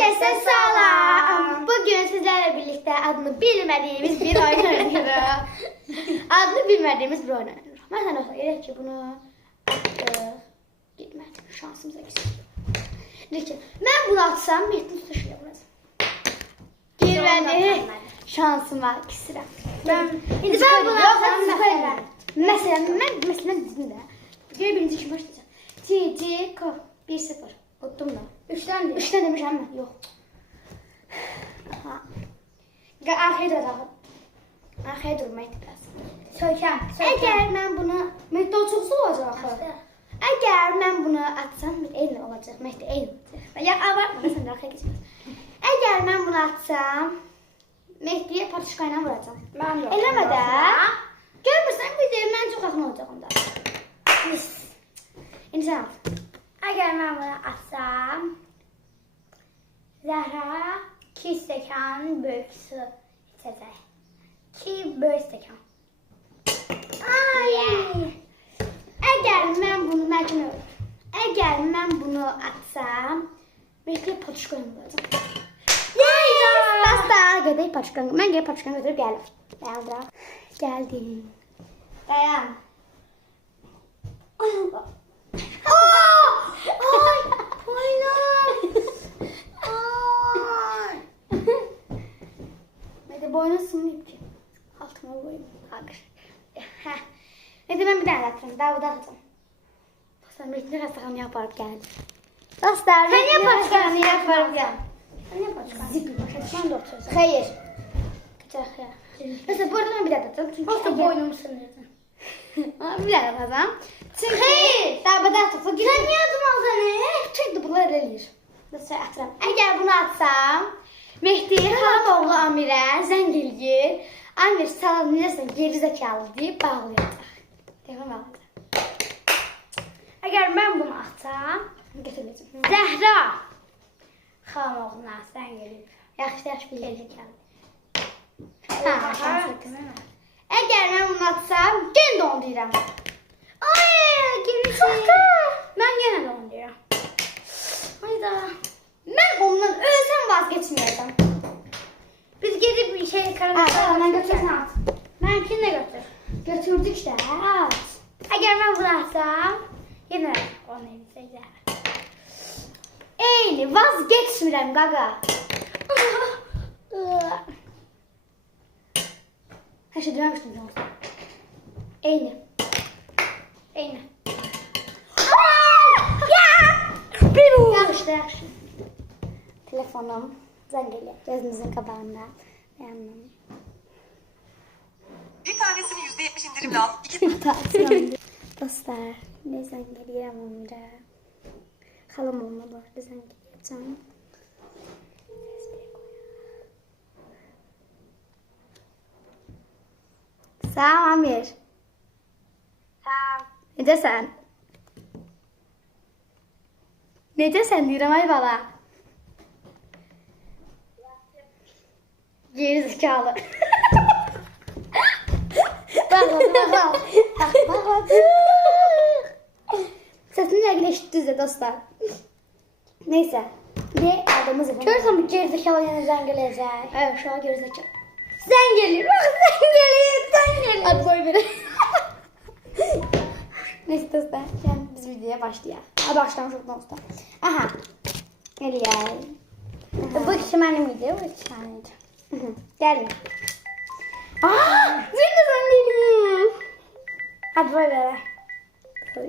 Herkese selam. Bugün sizlerle birlikte adını bilmediğimiz bir oyun oynuyoruz. Adını bilmediğimiz bir oyun oynuyoruz. Mesela olsa ki bunu gitmedik. Şansımıza gitsin. Ben bunu atsam Metin suçluyor burası. Girmedi. Şansıma kisirem. Şimdi ben bunu atsam mesela ben dizimde. Geri birinci kim başlayacağım. T Ko 1-0. Unuttum da. 3'ten de. 3'ten demiş ama yok. Aha. Arkaya duralım. Arkaya durmayı biraz. Söykəm. Eğer ben bunu Mehdi o çok zor olacak. Eğer ben bunu atsam Mehdi olacak. Mehdi olacak. Ya abartma sen de arkaya geçmez. Eğer ben bunu atsam Mehdi'ye patuşkayla vuracağım. Ben yok. Eleme de. Görmürsen videoyu ben çok akın olacak onda. İndi sen al. Əgər mən bunu atsam, Zəhra 2 stəkan böyük su içəcək. 2 böyük stəkan. Ay. Eğer ben bunu eğer ben bunu atsam Mehdi'ye patuşkayla vuracağım. Yes! Basta. Gedək patuşkayla. Ben gelip patuşkayla götürüp gelir. Geldim. Dayan. Ay, boynum. Ay. Hadi boynum sınmayayım ki. Altıma koyayım. Heh. Hadi ben bir daha atayım. Daha bu da atayım. Dostlar Metin'e kasakanı yaparıp geldi. Dostlar Sen yap kasakanı açıklarını yaparıp geldi. Sen yap açıklarını. Zikri başa. Mən də oturacağım. Hayır. Güzel ya. Mesela bu arada ben bir daha atacağım. Çünkü Prosta boynumu sınırdın. bir daha atacağım. Çünkü Hayır. daha bir daha atacağım. Sen niye adım aldın? Çünkü bunlar eləyir. Nasıl atıram? Eğer bunu atsam, Mehdi Xalamoğlu Amirə zəng eləyir. Amir salam necəsən geri zəkalı deyib bağlayacaq. Telefon bağlayacaq. Əgər mən bunu atsam, Götürəcəm. Zəhra xalamoğluna sən gelib. Yaxşı bilir. Ha, Eğer ben bunu atsam, gen də onu deyirəm. ay, geri Mən yenə də onu deyirəm. Hayda. Ben ondan ölsem vazgeçmeyeceğim. Biz gedib bir şey karanlıqda Ben götürsen at. Mənimkini də götür. Götürdük işte. At. Əgər mən bunu atsam, yenə onu edəcək. Eyni vazgeçmirəm qaqa. Her şey dememiştim zaten. Eyni. Eyni. Yaxşı, yaxşı. Telefonum zəng eləyir. Gözünüzün qabağında. Dayanmam. Bir tanesini %70 indirimle al. Dostlar, ne zəng eləyirəm onlara. Xalam olma bu arada zəng eləyəcəm. Salam Amir. Tamam. Necəsən? Necəsən deyirəm ay bala? Geri zekalı. Bak. Sesini yəqin eşitdiniz də dostlar. Neyse. Ne aldığımız efendim? Görürsən bu gerizekalı yenə zəng eləyəcək. Evet şu an gerizekalı. Sen gelir. Bak sen gelir. Hadi koy beni. Neyse dostlar. Şimdi biz videoya başlayalım. Ha başlamışız dostlar. Aha. Geliyor. Bu kişi mənim idi, bu kişi mənim idi. Gelin. Aa! Sen de zannediyorum. Hadi boy verə.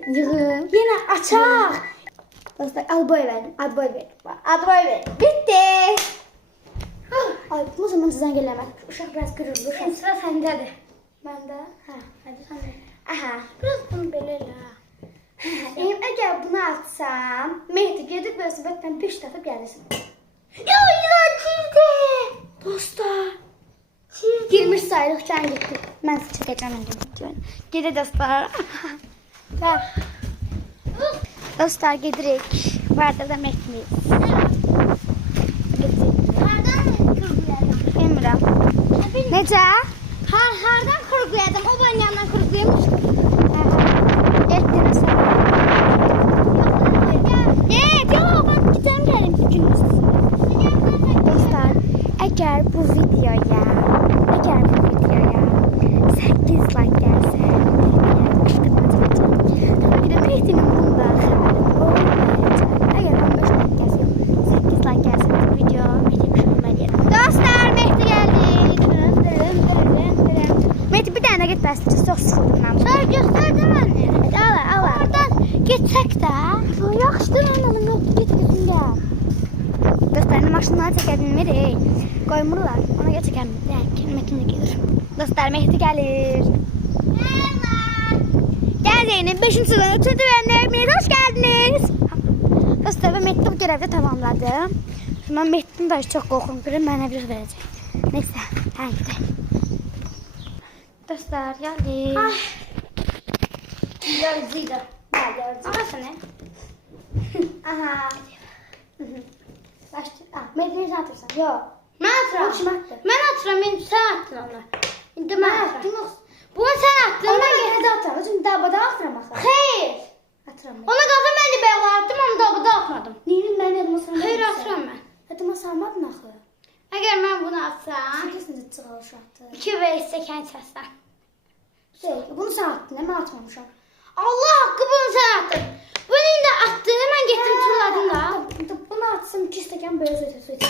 Yığım. Yine açar. Dostlar al boy verdim. Ad boy verdim. Ad boy verdim. Bitti. Ay bu zaman sizden gelemez. Uşak biraz kırıldı. Uşaq sıra səndədir. Ben de. Ha. Hadi sən də. Aha. Biraz bunu belə elə. Eğer bunu atsam Mehdi gedib böyle sebepten 5 dəfə gəlirsin. Ya çizdi. Dostlar. Girmiş sayılıq can gitti. Ben size çekeceğim onu. Gidi dostlar. Ver. Dostlar gedirik. Bu arada da Mehdi'yiz. Hardan kurgulayacağım? Bilmirəm. Necə? Hardan kurgulayacağım? O ben yandan kurgulayamıştım. Getdiniz. Yok, Yok, ben gideceğim gəlin. Gününüz. bu videoya 8 like gelsə, tabii ki de Mehdi'nin bundan xəbəri olmayacaq. Əgər 15 like gəlsə, 8 like gəlsə bu video Mehdi düşünməliyəm. Dostlar, Mehdi gəldi. Mehdi bir dənə get bəsdir, çox sıxıldım. Sonra göstərdim anne. Hadi al. Oradan geçsək də. Yaxşıdır anladım, yoxdur, get gözün gəl. Dostlar, maşınları çəkə bilmirik. Qoymurlar, ona görə çəkə bilmirik. Metin də gelir. Dostlar, Mehdi gəlir. Gel Zeynep, 5. sıradan 3. öğrenler. Hoş geldiniz. Dostlar, ben Mehdi bu görevde tamamladım. Şimdi ben Mehdi'nin başı çok korkunç. Bana biraz verecek. Neyse, hadi gidelim. Dostlar, geldik. Yorucuydu. Yorucu. Ama ne? Aha. Başla. Mehdi'yi sen atırsan. Yok. Ben atıram. Hoşuma gitti. Ben atıram, benim sen attın onu. Şimdi ben atıram. Attın yoksa. Bunu sen attın. Ona göre de atıram. Çünkü daha atıram bakalım. Hayır. Atıram ben. Ona kalsa ben de ben attım ama da atmadım. Neyinin ben yadıma sarmadım. Hayır atıram ben. Yadıma sarmadın axı. Eğer ben bunu atsam. 8-ci çığa uşaqdır. 2 ve 8 çəsən. Bunu sen attın, ben atmamışam. Allah hakkı bunu sen attın. Bunu da attın hemen gittim turladım da. Bunu atsam 2 stəkan böyle su içer.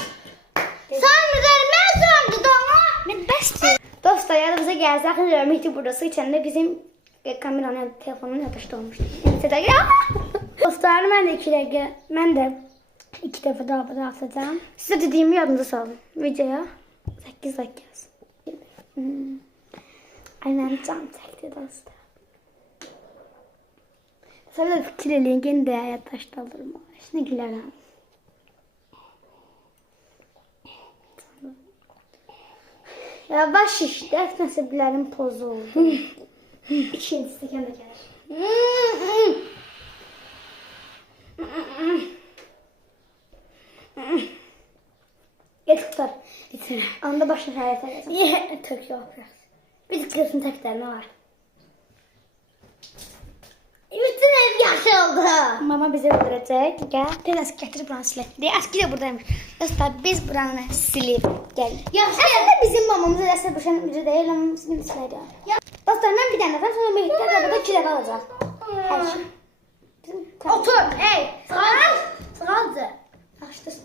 Sen üzerime sordu da ama. Ben bəsdir. Dostlar, yanımıza gəlsək, Mehdi burada su içəndə bizim kameranın, telefonun yatışda olmuşdu. Dostlar, mən də 2 dəqiqə, mən də 2 dəfə daha atacağım. Sizə dediyimi yadınıza salın. Videoya 8 like gəlsin. Ay, mənim canım çəkdi dostlar. Sonra da fikir eləyin, yenə də yaddaşda olurum. Şimdi gülərəm. Yavaş işte, nəsiblərim pozuldu. 2-ci stəkan da gəlir. Get tutar. Bitir. Anda başına fəaliyyət edəcəm. Tök yox. Bir tıklasın təklərinə var. Bütün ev yaşı oldu. Mama bizi öldürəcək. Gəl. Biraz gətirib buranı silək. Deyə, əski də buradaymış. Dostlar, biz buranı silib gəlirik. Əslində bizim mamamız eləsə bu şey necə deyil, amma bizim siləkdir. Dostlar, mən bir dənə atam, sonra Mehdi arabada 2 dəfə alacaq. Hər şey. Otur. Ey. Sıraldı. Yaxşıdır.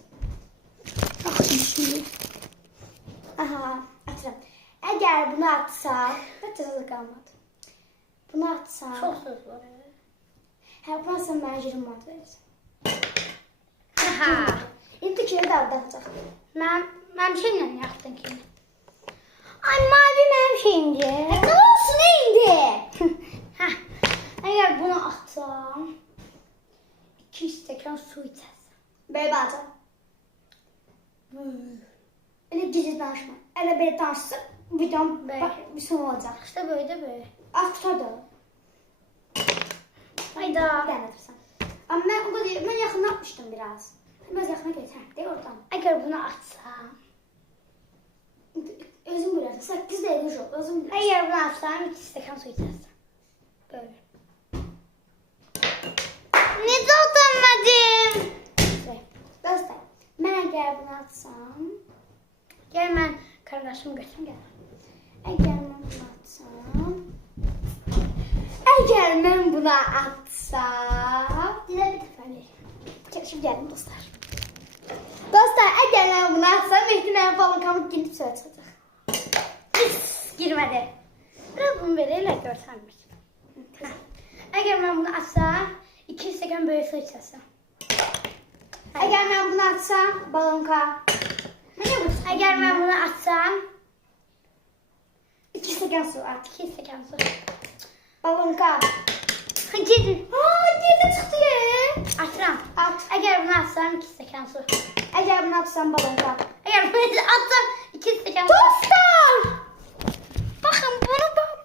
Aha, atıram. Əgər bunu atsaq, bətəcəzə qalmadı. Bunu atsaq. Çok söz var. Hə, bunu atsaq mənə 20 manat verirsən. Aha. İndi kimi də atacaq. Ben bir şeyle yaptım ki. Ay, mavi mənim şeyimdir. Ne olsun indi? Eğer bunu atsam 2 stəkan su içersin. Belə bacım. Elə gecə danışma. Elə belə danışsın, videom bir son olacaq. İşte böyle de böyle. Az tutar da. Hayda. Bir dənə atarsan. Amma mən yaxına atmışdım biraz. Biraz yaxına gətir. Deyir oradan. Eğer bunu atsam. Özüm bilərsən. 8 dəqiqə yox, özüm bilərsən. Eğer bunu atsam 2 stəkan su içersin. Böyle. Ne tutamadım. Dostlar, mən əgər bunu atsam, Gel ben kardeşimi götürüm gel. əgər mən bunu atsam, dilə bir dəfə ver. Keçib gəldim dostlar. Dostlar, əgər mən bunu atsam, Mehdi mənim balonkamı girib suya çıxacaq. Girmedi. Biraz bunu vereyle görsenmiş. Eğer ben bunu atsam 2 stəkan böyle su içersin. Əgər mən bunu atsam, balonka. Eğer ben bunu atsam 2 stəkan su at. 2 stəkan su. Balonka. Gidin. Girdi çıxdı ya. Atıram. At. Eğer bunu atsam 2 stəkan su. Əgər bunu atsam, balonka. Eğer bunu atsam 2 stəkan su. Dostlar! Bakın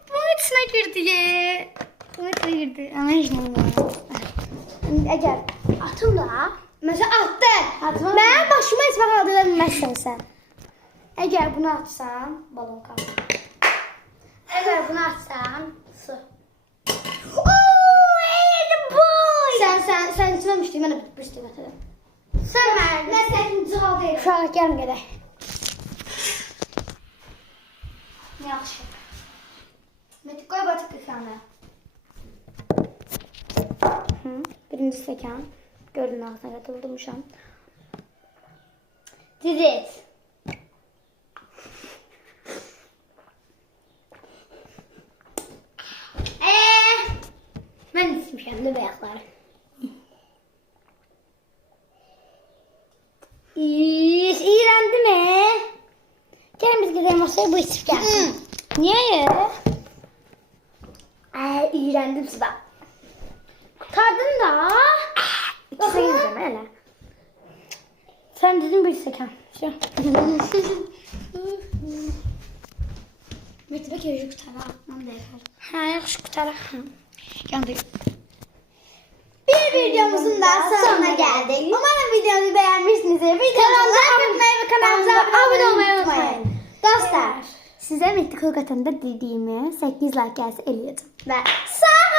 bunun içine girdi ya. Bunun içine girdi. Ama hiç ne Əgər atım da. Mesela attın. Atmam. Mənim başıma heç vaxt aldıra bilməzsən sən. Əgər bunu atsam, balonka. Eğer bunu atsam su. Sən içməmişdin, mən də bitmişdim məsələn. Sen ver. Mən sənin cavab verim. Uşaq gəlin gedək. Yaxşı. Mehdi qoy batıq ekrana. Birinci stəkan. Gördüyün ağzına qatılmışam. Dizet. Ben dizmişəm də bəyəkləri. İğrendi mi? Gel biz gidelim masaya bu içip gelsin. Niyə ya? İğrendim suda. Kurtardın da. İkisi yiyeceğim hele. Sen dedin bir sekan. Şu. Mehdi bəlkə yüzü qutara atmam da yapar. Ha yaxşı kurtaraq. Yandı. Bir videomuzun daha sonuna geldik. Umarım videomuzu beğenmişsinizdir. Videomuzu like etmeyi ve kanalımıza abone olmayı unutmayın. Dostlar, size Mehdi Korkat'ın da dediğimi 8 like gelse eləyəcəm. Və sağ